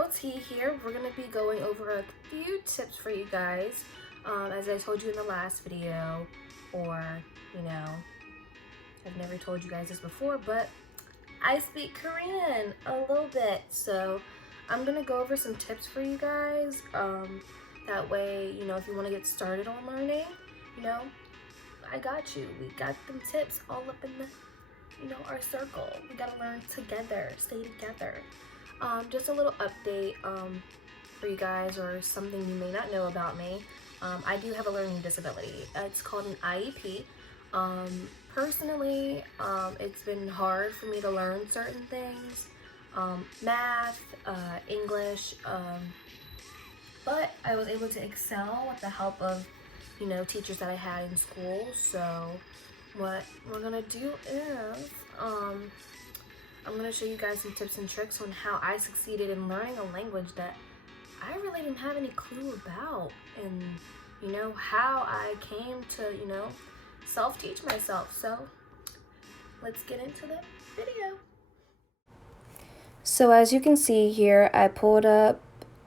girl T here. We're going to be going over a few tips for you guys. As I told you in the last video, or, I've never told you guys this before, but I speak Korean a little bit. So I'm going to go over some tips for you guys. That way, if you want to get started on learning, I got you. We got them tips all up in the our circle. We gotta learn together, stay together. Just a little update for you guys, or something you may not know about me. I do have a learning disability. It's called an IEP. Personally, it's been hard for me to learn certain things, math, English, but I was able to excel with the help of teachers that I had in school. So what we're gonna do is I'm gonna show you guys some tips and tricks on how I succeeded in learning a language that I really didn't have any clue about, and how I came to self-teach myself. So let's get into the video. So as you can see here, I pulled up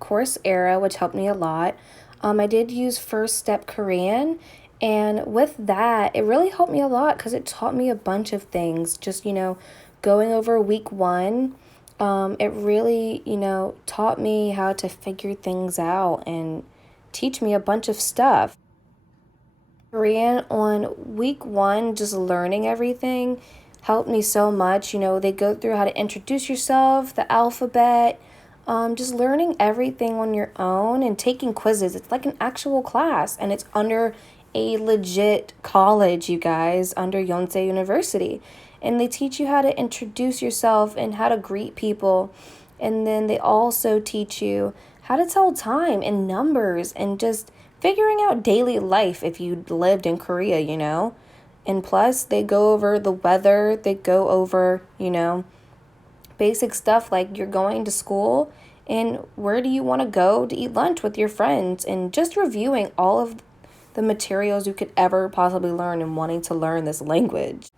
Coursera, which helped me a lot. I did use First Step Korean, and with that, it really helped me a lot because it taught me a bunch of things. Just, going over week 1, it really, taught me how to figure things out and teach me a bunch of stuff. Korean on week 1, just learning everything helped me so much. They go through how to introduce yourself, the alphabet, just learning everything on your own and taking quizzes. It's like an actual class, and it's under a legit college, you guys, under Yonsei University. And they teach you how to introduce yourself and how to greet people. And then they also teach you how to tell time and numbers and just figuring out daily life if you lived in Korea, And plus, they go over the weather, they go over, basic stuff like you're going to school and where do you want to go to eat lunch with your friends, and just reviewing all of the materials you could ever possibly learn and wanting to learn this language.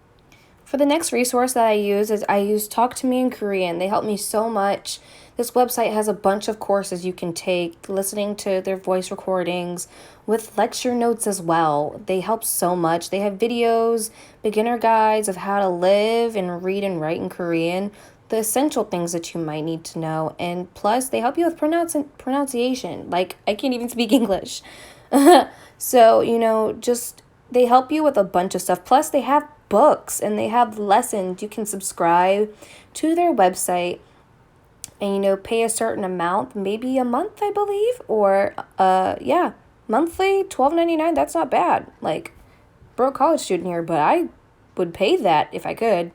For the next resource that I use Talk to Me in Korean. They help me so much. This website has a bunch of courses you can take, listening to their voice recordings with lecture notes as well. They help so much. They have videos, beginner guides of how to live and read and write in Korean, the essential things that you might need to know. And plus, they help you with pronunciation. Like, I can't even speak English. So, just they help you with a bunch of stuff. Plus, they have books and they have lessons. You can subscribe to their website and pay a certain amount, maybe a month, I believe, or monthly, $12.99. That's not bad. Like, broke college student here, but I would pay that if I could.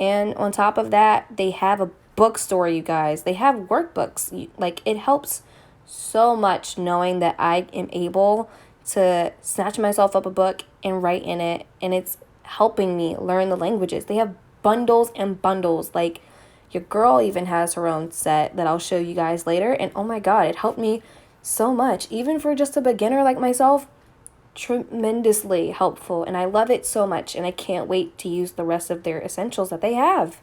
And on top of that, they have a bookstore, you guys. They have workbooks. Like, it helps so much knowing that I am able to snatch myself up a book and write in it, and it's helping me learn the languages. They have bundles and bundles. Like, your girl even has her own set that I'll show you guys later, and oh my god, it helped me so much. Even for just a beginner like myself, tremendously helpful, and I love it so much, and I can't wait to use the rest of their essentials that they have.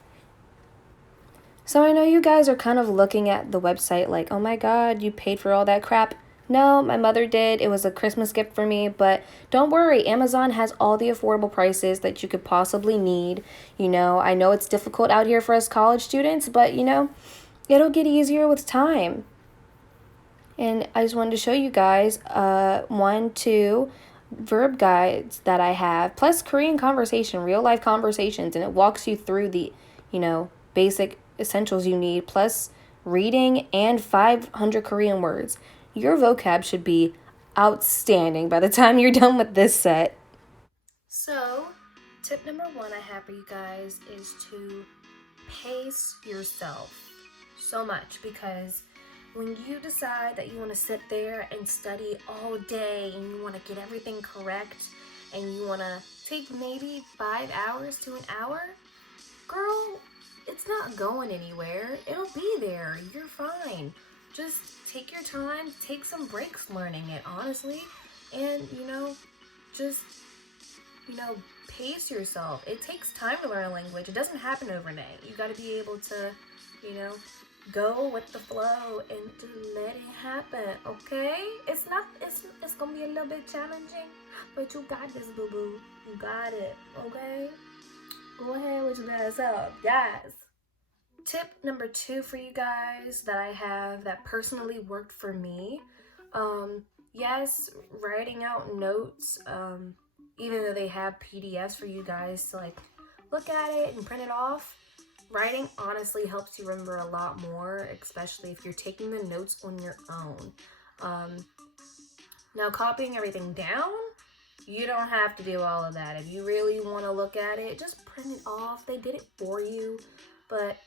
So I know you guys are kind of looking at the website like, oh my god, you paid for all that crap. No, my mother did. It was a Christmas gift for me, but don't worry. Amazon has all the affordable prices that you could possibly need. I know it's difficult out here for us college students, but it'll get easier with time. And I just wanted to show you guys 1, 2 verb guides that I have, plus Korean conversation, real life conversations, and it walks you through the, basic essentials you need, plus reading and 500 Korean words. Your vocab should be outstanding by the time you're done with this set. So, tip number 1 I have for you guys is to pace yourself so much, because when you decide that you want to sit there and study all day and you want to get everything correct and you want to take maybe 5 hours to an hour, girl, it's not going anywhere. It'll be there. You're fine. Just take your time, take some breaks learning it, honestly, and, just, pace yourself. It takes time to learn a language. It doesn't happen overnight. You got to be able to, go with the flow and just let it happen, okay? It's gonna be a little bit challenging, but you got this, boo-boo. You got it, okay? Go ahead with your ass up, yes. Tip number 2 for you guys that I have that personally worked for me. Yes, writing out notes, even though they have PDFs for you guys to like look at it and print it off, writing honestly helps you remember a lot more, especially if you're taking the notes on your own. Now, copying everything down, you don't have to do all of that. If you really want to look at it, just print it off. They did it for you. But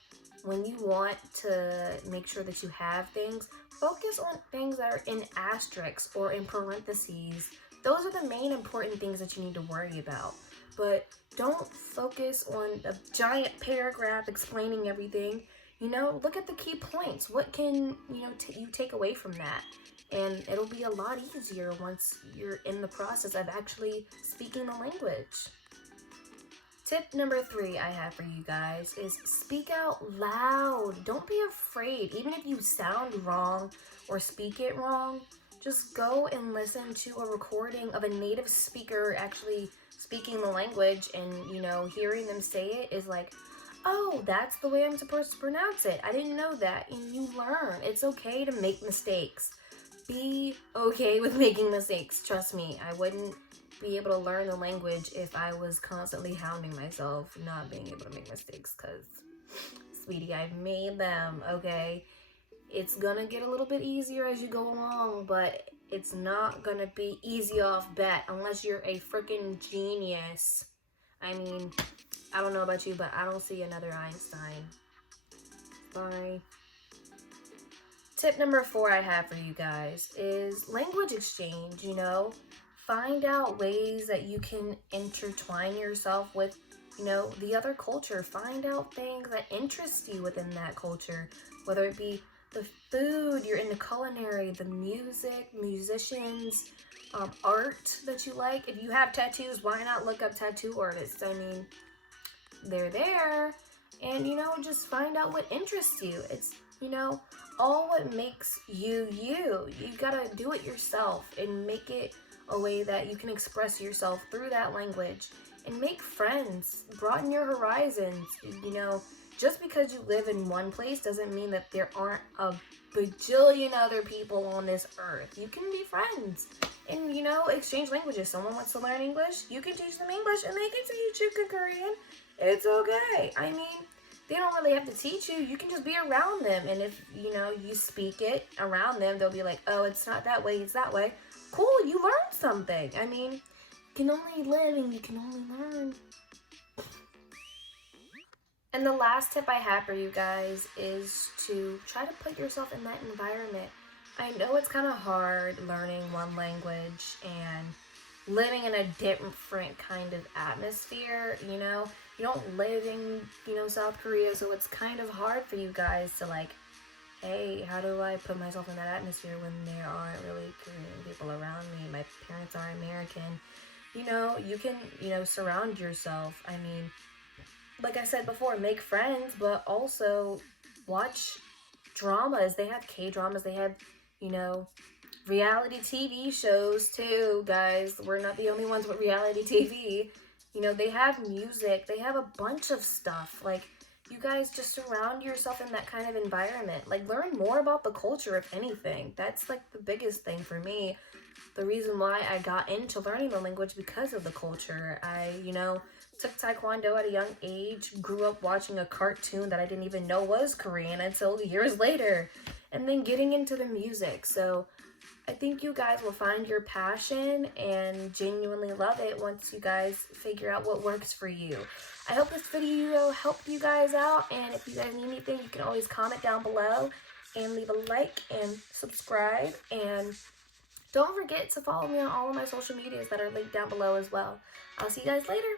when you want to make sure that you have things, focus on things that are in asterisks or in parentheses. Those are the main important things that you need to worry about. But don't focus on a giant paragraph explaining everything. Look at the key points. What can, you take away from that? And it'll be a lot easier once you're in the process of actually speaking the language. Tip number 3 I have for you guys is speak out loud. Don't be afraid. Even if you sound wrong or speak it wrong, just go and listen to a recording of a native speaker actually speaking the language, and hearing them say it is like, oh, that's the way I'm supposed to pronounce it. I didn't know that. And you learn. It's okay to make mistakes. Be okay with making mistakes. Trust me, I wouldn't be able to learn the language if I was constantly hounding myself not being able to make mistakes, because sweetie, I've made them, okay? It's gonna get a little bit easier as you go along, but it's not gonna be easy off bat unless you're a freaking genius. I mean, I don't know about you, but I don't see another Einstein. Sorry. Tip number 4 I have for you guys is language exchange. Find out ways that you can intertwine yourself with, the other culture. Find out things that interest you within that culture, whether it be the food, you're into culinary, the music, musicians, art that you like. If you have tattoos, why not look up tattoo artists? I mean, they're there. And, just find out what interests you. It's, all what makes you you. You gotta do it yourself and make it a way that you can express yourself through that language and make friends. Broaden your horizons. Just because you live in one place doesn't mean that there aren't a bajillion other people on this earth. You can be friends and, exchange languages. Someone wants to learn English, you can teach them English and they can teach you Korean. It's okay. I mean, they don't really have to teach you. You can just be around them. And if, you speak it around them, they'll be like, oh, it's not that way, it's that way. Cool, you learned something. I mean, you can only live and you can only learn. And the last tip I have for you guys is to try to put yourself in that environment. I know it's kind of hard learning one language and living in a different kind of atmosphere. You don't live in, South Korea, so it's kind of hard for you guys to like, hey, how do I put myself in that atmosphere when there aren't really Korean people around me? My parents are American. You can, surround yourself. I mean, like I said before, make friends, but also watch dramas. They have K-dramas. They have, reality TV shows too, guys. We're not the only ones with reality TV. They have music. They have a bunch of stuff. Like, you guys just surround yourself in that kind of environment. Like, learn more about the culture, if anything. That's like the biggest thing for me. The reason why I got into learning the language because of the culture. I, took Taekwondo at a young age, grew up watching a cartoon that I didn't even know was Korean until years later, and then getting into the music. So I think you guys will find your passion and genuinely love it once you guys figure out what works for you. I hope this video helped you guys out, and if you guys need anything, you can always comment down below and leave a like and subscribe, and don't forget to follow me on all of my social medias that are linked down below as well. I'll see you guys later.